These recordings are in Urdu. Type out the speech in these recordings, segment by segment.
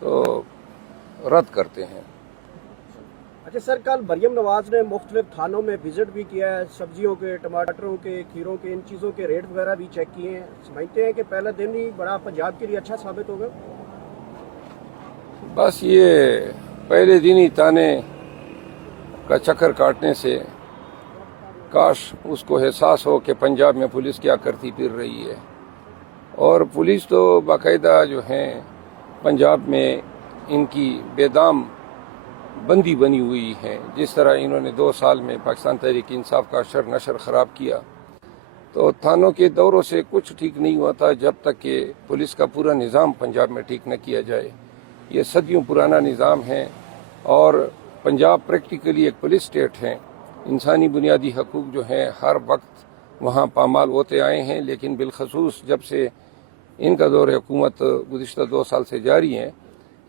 تو رد کرتے ہیں۔ اچھا سر، کل مریم نواز نے مختلف تھانوں میں وزٹ بھی کیا ہے، سبزیوں کے، ٹماٹروں کے، کھیروں کے، ان چیزوں کے ریٹ وغیرہ بھی چیک کیے ہیں۔ سمجھتے ہیں کہ پہلا دن ہی بڑا پنجاب کے لیے اچھا ثابت ہوگا؟ بس یہ پہلے دن ہی تانے کا چکر کاٹنے سے کاش اس کو احساس ہو کہ پنجاب میں پولیس کیا کرتی پھر رہی ہے۔ اور پولیس تو باقاعدہ جو ہیں پنجاب میں ان کی بے دام بندی بنی ہوئی ہے۔ جس طرح انہوں نے 2 سال میں پاکستان تحریک انصاف کا اشر نشر خراب کیا، تو تھانوں کے دوروں سے کچھ ٹھیک نہیں ہوا تھا جب تک کہ پولیس کا پورا نظام پنجاب میں ٹھیک نہ کیا جائے۔ یہ صدیوں پرانا نظام ہے اور پنجاب پریکٹیکلی ایک پولیس اسٹیٹ ہے۔ انسانی بنیادی حقوق جو ہیں ہر وقت وہاں پامال ہوتے آئے ہیں، لیکن بالخصوص جب سے ان کا دور حکومت گزشتہ 2 سال سے جاری ہے،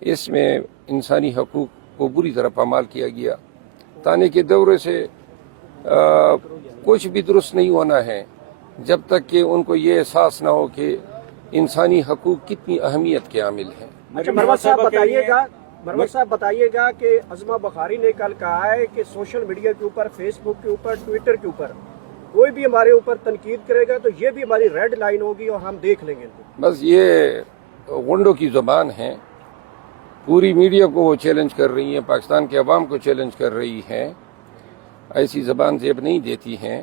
اس میں انسانی حقوق کو بری طرح پامال کیا گیا۔ تانے کے دورے سے کچھ بھی درست نہیں ہونا ہے جب تک کہ ان کو یہ احساس نہ ہو کہ انسانی حقوق کتنی اہمیت کے عامل ہیں۔ اچھا مروت صاحب بتائیے گا کہ عظمہ بخاری نے کل کہا ہے کہ سوشل میڈیا کے اوپر، فیس بک کے اوپر، ٹویٹر کے اوپر کوئی بھی ہمارے اوپر تنقید کرے گا تو یہ بھی ہماری ریڈ لائن ہوگی اور ہم دیکھ لیں گے۔ بس یہ غنڈوں کی زبان ہے، پوری میڈیا کو وہ چیلنج کر رہی ہیں، پاکستان کے عوام کو چیلنج کر رہی ہے، ایسی زبان زیب نہیں دیتی ہیں۔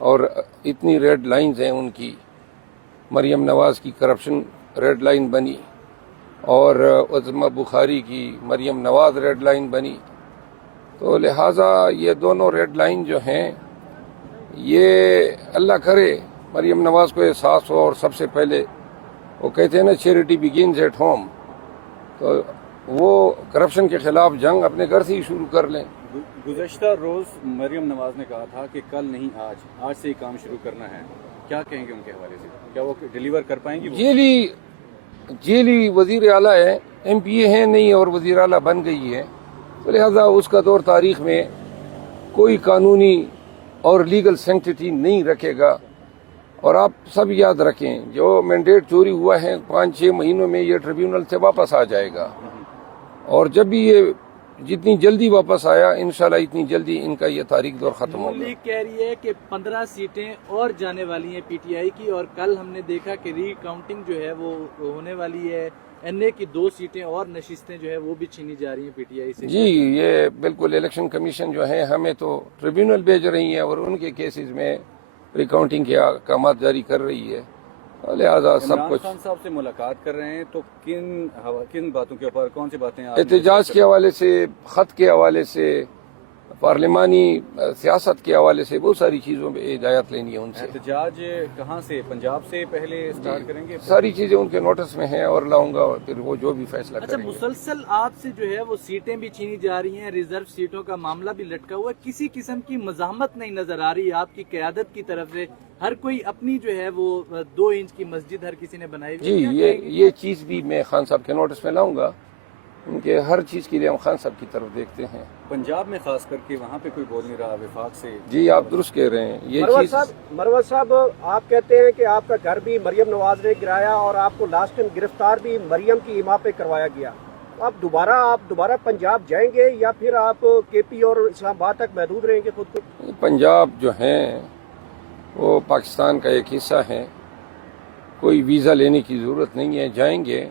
اور اتنی ریڈ لائنز ہیں ان کی، مریم نواز کی کرپشن ریڈ لائن بنی اور عظمہ بخاری کی مریم نواز ریڈ لائن بنی، تو لہٰذا یہ دونوں ریڈ لائن جو ہیں یہ اللہ کرے مریم نواز کو احساس ہو، اور سب سے پہلے وہ کہتے ہیں نا چیریٹی بگنز ایٹ ہوم، تو وہ کرپشن کے خلاف جنگ اپنے گھر سے ہی شروع کر لیں۔ گزشتہ روز مریم نواز نے کہا تھا کہ کل نہیں آج سے ہی کام شروع کرنا ہے، کیا کہیں گے ان کے حوالے سے؟ کیا وہ ڈیلیور کر پائیں گی؟ جیلی وزیر اعلیٰ ہے، ایم پی اے ہیں نہیں اور وزیر اعلیٰ بن گئی ہے، تو لہذا اس کا دور تاریخ میں کوئی قانونی اور لیگل سینکٹیٹی نہیں رکھے گا۔ اور آپ سب یاد رکھیں جو مینڈیٹ چوری ہوا ہے 5-6 مہینوں میں یہ ٹریبیونل سے واپس آ جائے گا، اور جب بھی یہ جتنی جلدی واپس آیا انشاءاللہ اتنی جلدی ان کا یہ تاریخ دور ختم ہوگا۔ لیگ کہہ رہی ہے کہ 15 سیٹیں اور جانے والی ہیں پی ٹی آئی کی، اور کل ہم نے دیکھا کہ ری کاؤنٹنگ جو ہے وہ ہونے والی ہے، این اے کی 2 سیٹیں اور نشستیں جو ہے وہ بھی چھینی جا رہی ہیں پی ٹی آئی سے۔ جی یہ بالکل الیکشن کمیشن جو ہے ہمیں تو ٹریبیونل بھیج رہی ہے اور ان کے کیسز میں ریکاؤنٹنگ کے احکامات جاری کر رہی ہے، لہذا سب عمران کچھ خان صاحب سے ملاقات کر رہے ہیں تو کن باتوں کے اوپر، کون سی باتیں احتجاج کے حوالے سے، خط کے حوالے سے، پارلیمانی سیاست کے حوالے سے بہت ساری چیزوں پہ ہدایت لینی ہے ان سے۔ احتجاج کہاں سے؟ پنجاب سے پہلے سٹارٹ کریں گے؟ ساری چیزیں ان کے نوٹس میں ہیں اور لاؤں گا، اور پھر وہ جو بھی فیصلہ اچھا کریں گے۔ مسلسل آپ سے جو ہے وہ سیٹیں بھی چھینی جا رہی ہیں، ریزرو سیٹوں کا معاملہ بھی لٹکا ہوا ہے، کسی قسم کی مزاحمت نہیں نظر آ رہی آپ کی قیادت کی طرف سے، ہر کوئی اپنی جو ہے وہ 2 انچ کی مسجد ہر کسی نے بنائی ہوئی ہے۔ جی یہ چیز بھی میں خان صاحب کے نوٹس میں لاؤں گا، ان کے ہر چیز کے لیے ہم خان صاحب کی طرف دیکھتے ہیں۔ پنجاب میں خاص کر کے وہاں پہ کوئی بول نہیں رہا وفاق سے؟ جی آپ درست کہہ رہے ہیں یہ چیز۔ مروت صاحب آپ کہتے ہیں کہ آپ کا گھر بھی مریم نواز نے گرایا اور آپ کو لاسٹ ٹائم گرفتار بھی مریم کی ایما پہ کروایا گیا، آپ دوبارہ پنجاب جائیں گے یا پھر آپ کے پی اور اسلام آباد تک محدود رہیں گے خود کو؟ پنجاب جو ہیں وہ پاکستان کا ایک حصہ ہے، کوئی ویزا لینے کی ضرورت نہیں ہے، جائیں گے۔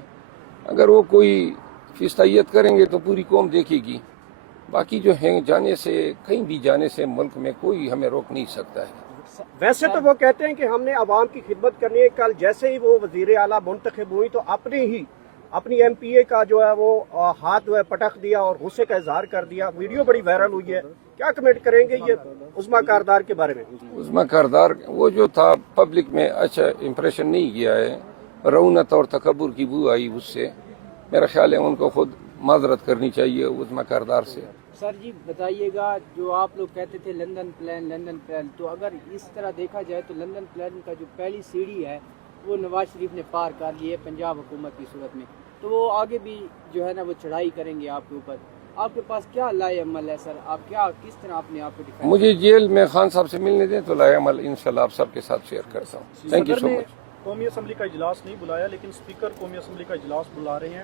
اگر وہ کوئی فیصدیت کریں گے تو پوری قوم دیکھے گی، باقی جو ہیں جانے سے، کہیں بھی جانے سے ملک میں کوئی ہمیں روک نہیں سکتا ہے۔ ویسے تو وہ کہتے ہیں کہ ہم نے عوام کی خدمت کرنی ہے، کل جیسے ہی وہ وزیر اعلیٰ منتخب ہوئی تو اپنی ایم پی اے کا جو ہے وہ ہاتھ پٹخ دیا اور غصے کا اظہار کر دیا، ویڈیو بڑی وائرل ہوئی ہے، کیا کمنٹ کریں گے یہ عظمہ کاردار کے بارے میں؟ عظمہ کاردار وہ جو تھا پبلک میں اچھا امپریشن نہیں کیا ہے، رونت اور تکبر کی بو آئی اس سے، میرا خیال ہے ان کو خود معذرت کرنی چاہیے عظمہ کاردار سے۔ سر جی بتائیے گا، جو آپ لوگ کہتے تھے لندن پلان، تو اگر اس طرح دیکھا جائے تو لندن پلان کا جو پہلی سیڑھی ہے وہ نواز شریف نے پار کر لی ہے پنجاب حکومت کی صورت میں، تو وہ آگے بھی جو ہے نا وہ چڑھائی کریں گے آپ کے اوپر، آپ کے پاس کیا لائے عمل ہے سر؟ آپ کس طرح اپنے آپ کو ڈیفینڈ؟ مجھے جیل میں خان صاحب سے ملنے دیں تو لائے عمل انشاءاللہ آپ سب کے ساتھ شیئر کرتا ہوں۔ تھینک یو سو مچ۔ قومی اسمبلی کا اجلاس نہیں بلایا لیکن اسپیکر قومی اسمبلی کا اجلاس بلا رہے ہیں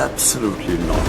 Absolutely not.